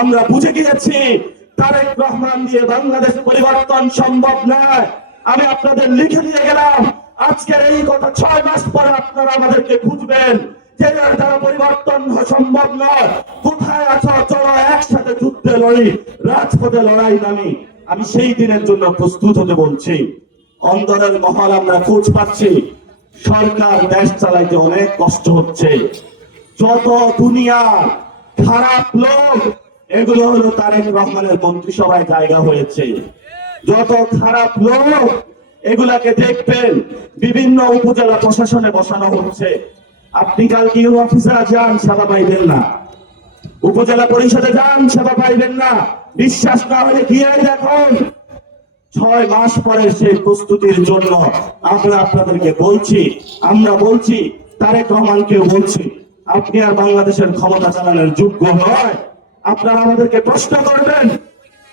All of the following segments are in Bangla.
আমরা বুঝে গিয়েছি তারেক রহমান দিয়ে বাংলাদেশে পরিবর্তন সম্ভব নয়। আমি আপনাদের লিখে দিয়ে গেলাম, আজকের এই কথা 6 মাস পরে আপনারা আমাদেরকে খুঁজবেন যে যারা পরিবর্তন সম্ভব নয়, কোথায় আছো, চলো একসাথে যুদ্ধে লড়ি, রাজপথে লড়াই নামি। আমি সেই দিনের জন্য প্রস্তুত হতে বলছি। অন্তরের মহল আমরা খোঁজ পাচ্ছি, সরকার দেশ চালাইতে অনেক কষ্ট হচ্ছে। যত দুনিয়ার খারাপ লোক, এগুলো হলো তারেক রহমানের মন্ত্রিসভায় জায়গা হয়েছে। যত খারাপ লোক, এগুলাকে দেখবেন বিভিন্ন উপজেলা প্রশাসনে বসানো হচ্ছে। আপনি কালকে অফিসে যান, সেবা পাইবেন না। উপজেলা পরিষদে যান, সেবা পাইবেন না। বিশ্বাস না হলে গিয়ে দেখুন। 6 মাস পরে সেই প্রস্তুতির জন্য আমরা আপনাদেরকে বলছি, আমরা বলছি, তারেক রহমানকেও বলছি, আপনি আর বাংলাদেশের ক্ষমতা চালানোর যোগ্য নয়। আপনারা আমাদেরকে প্রশ্ন করবেন,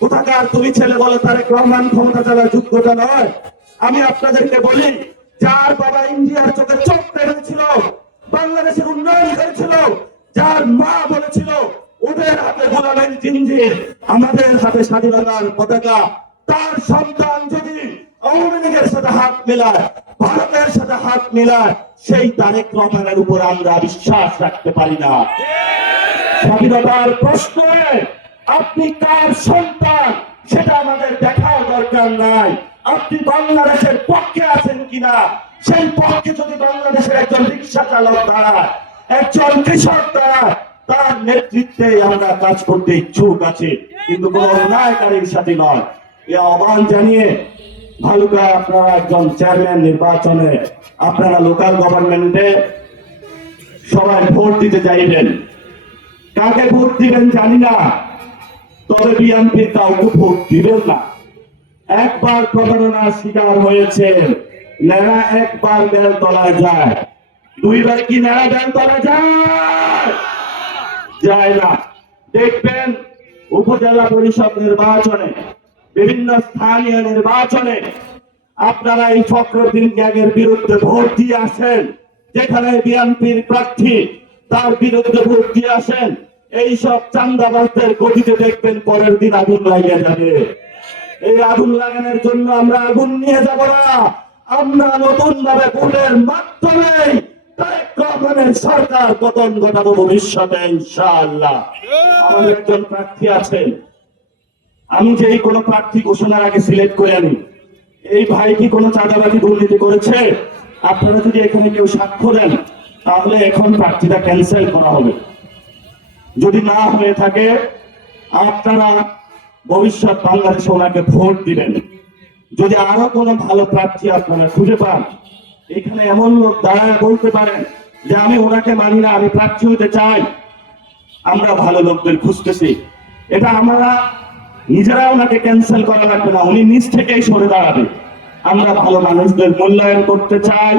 কোথাকার তুমি ছেলে বলে তারেক রহমান ক্ষমতা চালানোর যোগ্যতা নয়। আমি আপনাদেরকে বলি, যার বাবা ইন্ডিয়ার চোখে চোখ রেখেছিল, বাংলাদেশের উন্নয়ন করেছিল, যার মা বলেছিল ওদের হাতে গোলামের জিঞ্জির, আমাদের হাতে স্বাধীনতার পতাকা, তার সন্তান যদি আওয়ামী লীগের সাথে হাত মেলায়, ভারতের সাথে হাত মেলায়, সেই তারেক রহমানের উপর আমরা বিশ্বাস রাখতে পারি না। স্বাধীনতার প্রশ্নে আপনি কার সন্তান সেটা আমাদের দেখার দরকার নাই। আপনি বাংলাদেশের পক্ষে আছেন কিনা, সেই পক্ষে যদি বাংলাদেশের একজন রিক্সা চালক দাঁড়ায়, একজন কৃষক দাঁড়ায়, তার নেতৃত্বে আমরা কাজ করতে ইচ্ছুক আছি, কিন্তু কোন অন্যায়কারীর সাথে নয়। এই আহ্বান জানিয়ে ভালুকা আপনারা একজন চেয়ারম্যান নির্বাচনে, আপনারা লোকাল গভর্নমেন্টে সবাই ভোট দিতে চাইবেন। কাকে ভোট দিবেন জানি না, তবে বিএনপি কাউকে ভোট দিবেন না। একবার প্রতারণার শিকার হয়েছে, নেড়া একবার বেল তলায় যায়, 2 বার কি নেড়া বেল তলায় যায় না। দেখবেন উপজেলা পরিষদ নির্বাচনে, বিভিন্ন স্থানীয় নির্বাচনে আপনারা এই ফখরুদ্দিন গ্যাংয়ের বিরুদ্ধে ভোট দিয়ে আসেন। যেখানে বিএনপির প্রার্থী, তার বিরুদ্ধে ভোট দিয়ে আসেন। এই সব চান্দাবাজদের গতিতে দেখবেন পরের দিন আগুন লাগিয়ে যাবে। এই আগুন লাগানোর জন্য আমরা আগুন নিয়ে যাব না। আমরা নতুন ভাবে ভোটের মাধ্যমে তারেক রহমানের সরকার পতন ঘটাবো ভবিষ্যতে ইনশাআল্লাহ। আমাদের একজন প্রার্থী আছেন, আমি যে কোনো প্রার্থী ঘোষণার আগে সিলেক্ট করে আনি, এই ভাই কি কোনো চাঁদাবাজি দুর্নীতি করেছে? আপনারা যদি এখানে কেউ সাক্ষ্য দেন, তাহলে এখন প্রার্থীটা ক্যান্সেল করা হবে। যদি না হয়ে থাকে, আপনারা ভবিষ্যৎ বাংলাদেশে ওনাকে ভোট দিবেন। যদি আরো কোনো ভালো প্রার্থী আপনারা খুঁজে পান, এখানে এমন লোক দাঁড়ায় বলতে পারেন যে আমি ওনাকে মানি না, আমি প্রার্থী হতে চাই, আমরা ভালো লোকদের খুঁজতেছি। এটা আমরা নিজেরা ওনাকে ক্যান্সেল করা লাগবে না, উনি নিজ থেকেই সরে দাঁড়াবে। আমরা ভালো মানুষদের মূল্যায়ন করতে চাই।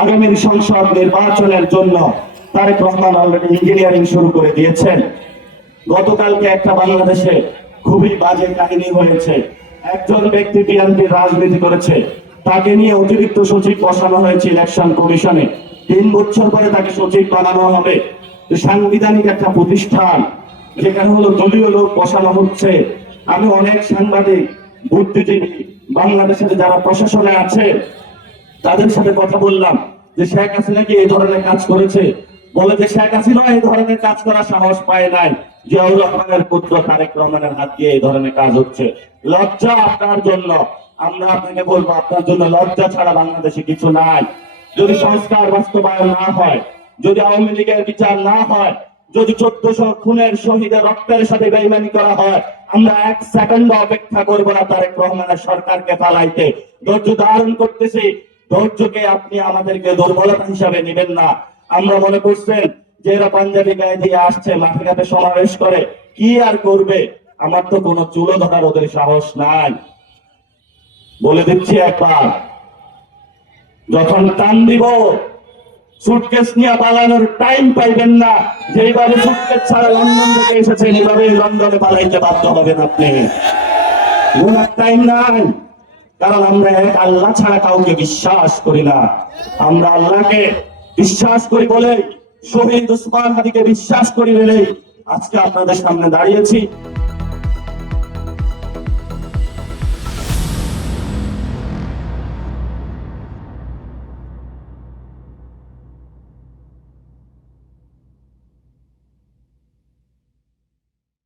আগামীর সংসদ নির্বাচনের জন্য তারেক রহমান অলরেডি ইঞ্জিনিয়ারিং শুরু করে দিয়েছেন। গতকালকে একটা বাংলাদেশে খুবই বাজে কাহিনী হয়েছে। একজন ব্যক্তি বিএনপির রাজনীতি করেছে, তাকে নিয়ে অতিরিক্ত সচিব বসানো হয়েছে ইলেকশন কমিশনে। 3 বছর পরে তাকে সচিব বানানো হবে। সাংবিধানিক একটা প্রতিষ্ঠান, যেখানে হলো দলীয় লোক বসানো হচ্ছে। আমি অনেক সাংবাদিক, বুদ্ধিজীবী, বাংলাদেশের যারা প্রশাসনে আছে, তাদের সাথে কথা বললাম যে শেখ হাসিনা কি এই ধরনের কাজ করেছে? বলে যে শেখ হাসিনা এই ধরনের কাজ করার সাহস পায় নাই, জিয়াউর রহমানের পুত্র তারেক রহমানের হাত দিয়ে এই ধরনের কাজ হচ্ছে। লজ্জা আপনার জন্য। আমরা আপনাকে বলবো, আপনার জন্য লজ্জা ছাড়া বাংলাদেশে কিছু নাই। যদি সংস্কার বাস্তবায়ন না হয়, যদি আওয়ামী লীগের বিচার না হয়, যদি 1400 খুনের শহীদের রক্তের সাথে বেইমানি করা হয়, আমরা 1 সেকেন্ড অপেক্ষা করব না তারেক রহমানের সরকারকে পালাইতে। ধৈর্য ধারণ করতেছি। ধৈর্যকে আপনি আমাদেরকে দুর্বলতা হিসাবে নেবেন না। আমরা মনে করছেন যে এরা পাঞ্জাবি গায়ে দিয়ে আসছে, মাঠে ঘাটে সমাবেশ করে, কি আর করবে? আমার তো কোনো চুলো ধরার ওদের সাহস নাই। বলে দিচ্ছি একবার, যখন টান দিব, সুটকেস নিয়ে পালানোর টাইম পাইবেন না। যেইভাবে সুটকেস ছাড়া লন্ডন থেকে এসেছেন, এইভাবে লন্ডনে পালাইতে বাধ্য হবেন আপনি। ওনার টাইম নাই, কারণ আমরা এক আল্লাহ ছাড়া কাউকে বিশ্বাস করি না। আমরা আল্লাহকে বিশ্বাস করি বলে, শহীদ উসমান হাদিকে বিশ্বাস করি বলে আজকে আপনাদের সামনে দাঁড়িয়েছি।